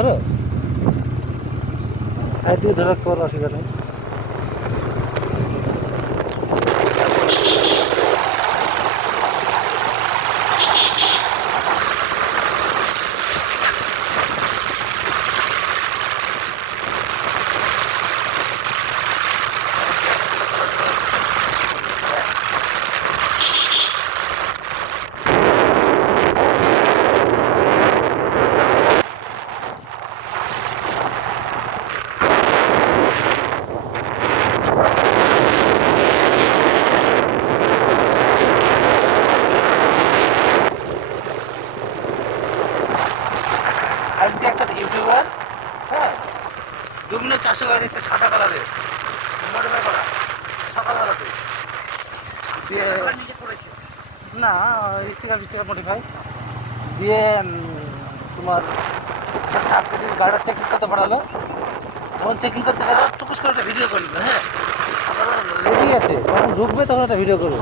ধরো সাইড দিয়ে ধরে রাখতে পারো, অসুবিধা নেই। আজকে একটা ইউটিউবার, হ্যাঁ, 2 মিনিট 400 গাড়ি দিচ্ছে সাদা কালারের মডেলের করা, সকালবেলাতে দিয়ে না স্টিকার মডিফাই দিয়ে তোমার চারটে দিন গাড়িটা চেকিং করতে পাঠালো। তখন চেকিং করতে গেলে টুকুস করে একটা ভিডিও করে নিল। হ্যাঁ, রেডি আছে, যখন ঢুকবে তখন একটা ভিডিও করবো।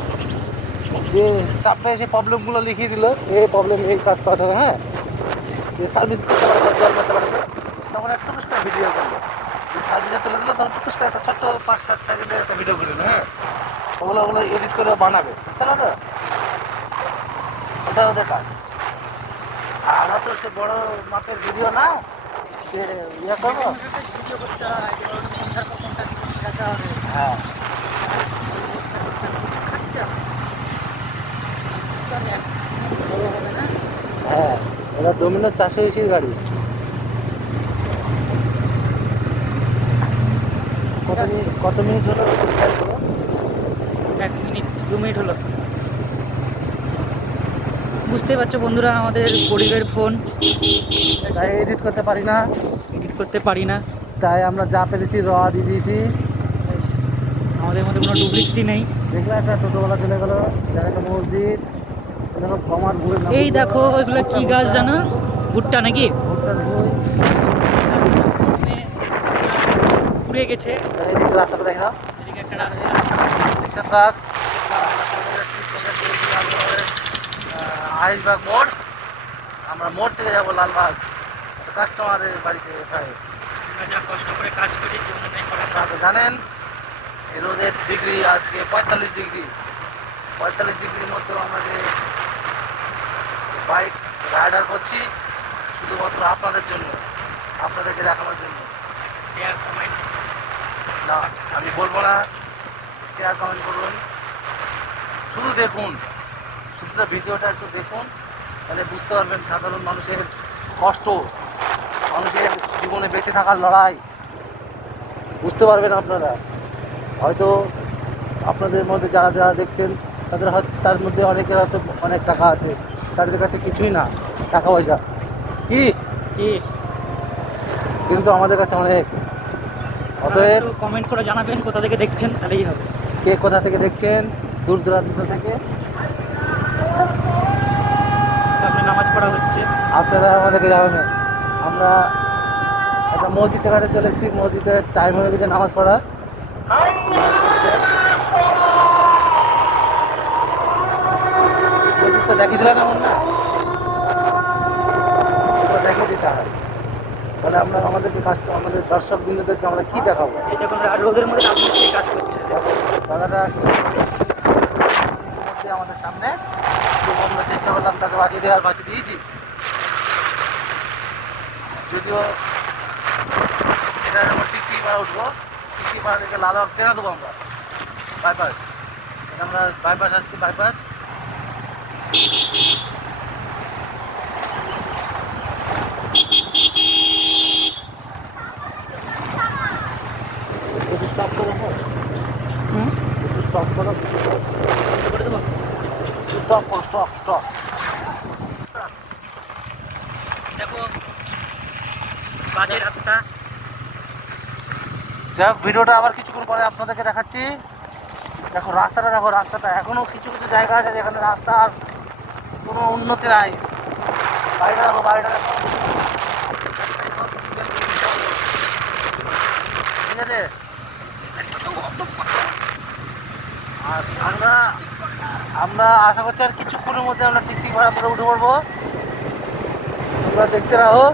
দিয়ে স্টাফটা এসে প্রবলেমগুলো লিখিয়ে দিল, এই প্রবলেম এই কাজ করতে হবে। হ্যাঁ, সার্ভিস করতে পারে, জল করতে পারে, তখন একটা টুকুস করে ভিডিও করলো। সার্ভিসে তুলে দিল, তখন টুকুস করে একটা ছোট্ট 5-7 সেকেন্ডের একটা ভিডিও করে দিল। হ্যাঁ, ওগুলো এডিট করে বানাবে, বুঝতে না তো, ওটা ওদের কাজ। আর আমরা তো সে বড় মাপের ভিডিও না যে ইয়ে করবো। হ্যাঁ, হ্যাঁ, এটা ডোমিনোর 400 ইসির গাড়ি। কত মিনিট হলো? 1 মিনিট 2 মিনিট হলো। বুঝতেই পারছো বন্ধুরা, আমাদের গরিবের ফোন, তাই এডিট করতে পারি না, এডিট করতে পারি না। তাই আমরা যা পেরেছি দিয়ে দিয়েছি। আমাদের মধ্যে কোনো ডুপ্লিসিটি নেই। দেখলে একটা টোটোবেলা চলে গেলো, একটা মসজিদ, কমার ঘুরে। এই দেখো ওইগুলো কি গাছ জানো? ভুট্টা নাকি? ভুট্টার বই পুড়ে গেছে। রাস্তাটা দেখা, এদিকে একটা রাস্তা, আইসবাগ মোড়। আমরা মোড় থেকে যাবো লালবাগ কাস্টমারের বাড়িতে। আমরা যা কষ্ট করে কাজ করি জীবনে নেই করা। জানেন এই রোদের ডিগ্রি আজকে 45 ডিগ্রি। 45 ডিগ্রির মধ্যে আমরা যে বাইক রাইডার করছি শুধুমাত্র আপনাদের জন্য, আপনাদেরকে দেখানোর জন্য। শেয়ার কমেন্ট না আমি বলবো না, শেয়ার কমেন্ট করুন, শুধু দেখুন, শুধু ভিডিওটা একটু দেখুন, তাহলে বুঝতে পারবেন সাধারণ মানুষের কষ্ট, মানুষের জীবনে বেঁচে থাকার লড়াই বুঝতে পারবেন আপনারা। হয়তো আপনাদের মধ্যে যারা যারা দেখছেন তাদের হয়তো তার মধ্যে অনেকের হয়তো অনেক টাকা আছে, তাদের কাছে কিছুই না টাকা পয়সা, কি কি, কিন্তু আমাদের কাছে অনেক। অতএব কমেন্ট করে জানাবেন কোথা থেকে দেখছেন, তাহলেই হবে। কে কোথা থেকে দেখছেন, দূর দূরান্ত থেকে। সামনে নামাজ পড়া হচ্ছে, আপনারা আমাদেরকে জানাবেন। আমরা একটা মসজিদের কাছে চলে এসেছি, মসজিদের টাইম হয়ে গেছে নামাজ পড়া। মসজিদটা দেখিয়ে দিলেন এমন না, দেখিয়ে দিতে হয়। তাহলে আমরা আমাদেরকে আমাদের দর্শক বিন্দুদেরকে আমরা কি দেখাবো? এই দেখুন রোদের মধ্যে রাজমিস্ত্রি কাজ করছে। দাদাটা মধ্যে আমাদের সামনে, আমরা চেষ্টা করলাম তাকে বাঁচিয়ে দেওয়ার, বাঁচিয়ে দিয়েছি। যদিও এটা যেমন টিকটি পাড়া উঠবো, টিকটি পাড়া থেকে লালবাগ ট্রেনে দেবো আমরা বাইপাস। আমরা বাইপাস আসছি, বাইপাস স্টপ করে স্টপ করো, স্টপ। দেখো বাজে রাস্তা। যাই হোক, ভিডিওটা আবার কিছুক্ষণ পরে আপনাদেরকে দেখাচ্ছি। দেখো রাস্তাটা, দেখো রাস্তাটা এখনো কিছু কিছু জায়গা আছে যেখানে রাস্তার কোনো উন্নতি নাই। বাড়িটা দেখো, বাড়িটা দেখো, ঠিক আছে। আর আমরা আশা করছি আর কিছুক্ষণের মধ্যে আমরা টিকটিক ভাড়া করে উঠে পড়বো। তোমরা দেখতে রাখো।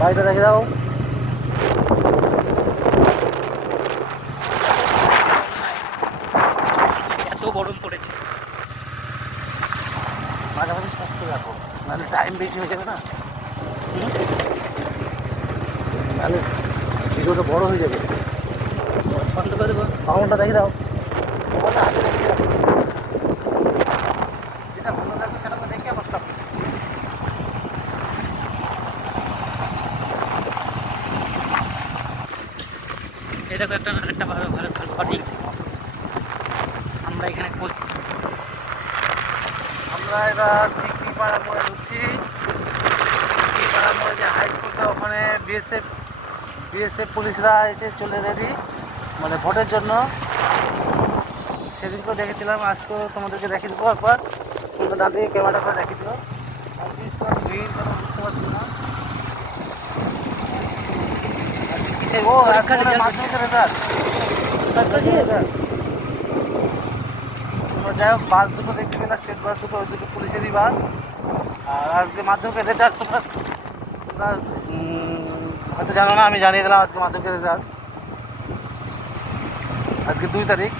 বাড়িটা দেখে দাও। এত গরম পড়েছে। মাঝামাঝি সুস্থ রাখো, নাহলে টাইম বেশি হয়ে যাবে না। হুম? তাহলে ভিডিওটা বড় হয়ে যাবে। বন্ধ করে দেবো। সাউন্ডটা দেখে দাও। ওটা হাতে দেখে দাও। যেটা ভালো লাগবে সেটা তো দেখে আমার stop। এই দেখো একটা আরেকটা ভালো ভালো ভালো পার্টি। আমরা এখানে আমরা এবার টিকটিপাড়া মোড়ে ঢুকছি। টিকটিপাড়া মোড়ে যে হাই স্কুলটা, ওখানে বিএসএফ পুলিশরা এসে চলে রেডি, মানে ভোটের জন্য। সেদিনকেও দেখেছিলাম, আজকেও তোমাদেরকে দেখিয়ে দেবো একবার। তোমরা ডান দিকে ক্যামেরাটা করে দেখিয়ে দিও। আর বিশটা ভিড় কোনো বুঝতে পারছি না। ও আজকে মনে হয় মাধ্যমিকের রেজাল্ট। তোমরা যাই হোক, বাস দুটো দেখতে পেলাম, স্টেট বাস দুটো, ওই দুটো পুলিশেরই বাস। আর আজকে মাধ্যমিকের রেজাল্ট তোমরা তোমরা হয়তো জানো না, আমি জানিয়ে দিলাম আজকে মাধ্যমিকের রেজাল্ট। আজকে 2 তারিখ।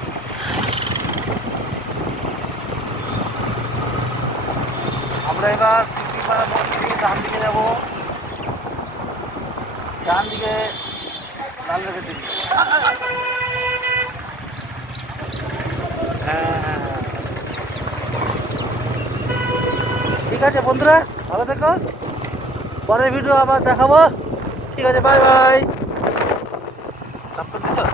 আমরা এবার টিকটিপাড়া মোড় থেকে ডান দিকে যাবো। ডান দিকে লাল রেখে দিবি। হ্যাঁ, ঠিক আছে বন্ধুরা, ভালো থেকো। পরের ভিডিও আবার দেখাবো। ঠিক আছে, বাই বাই। স্টপ করে দিছো?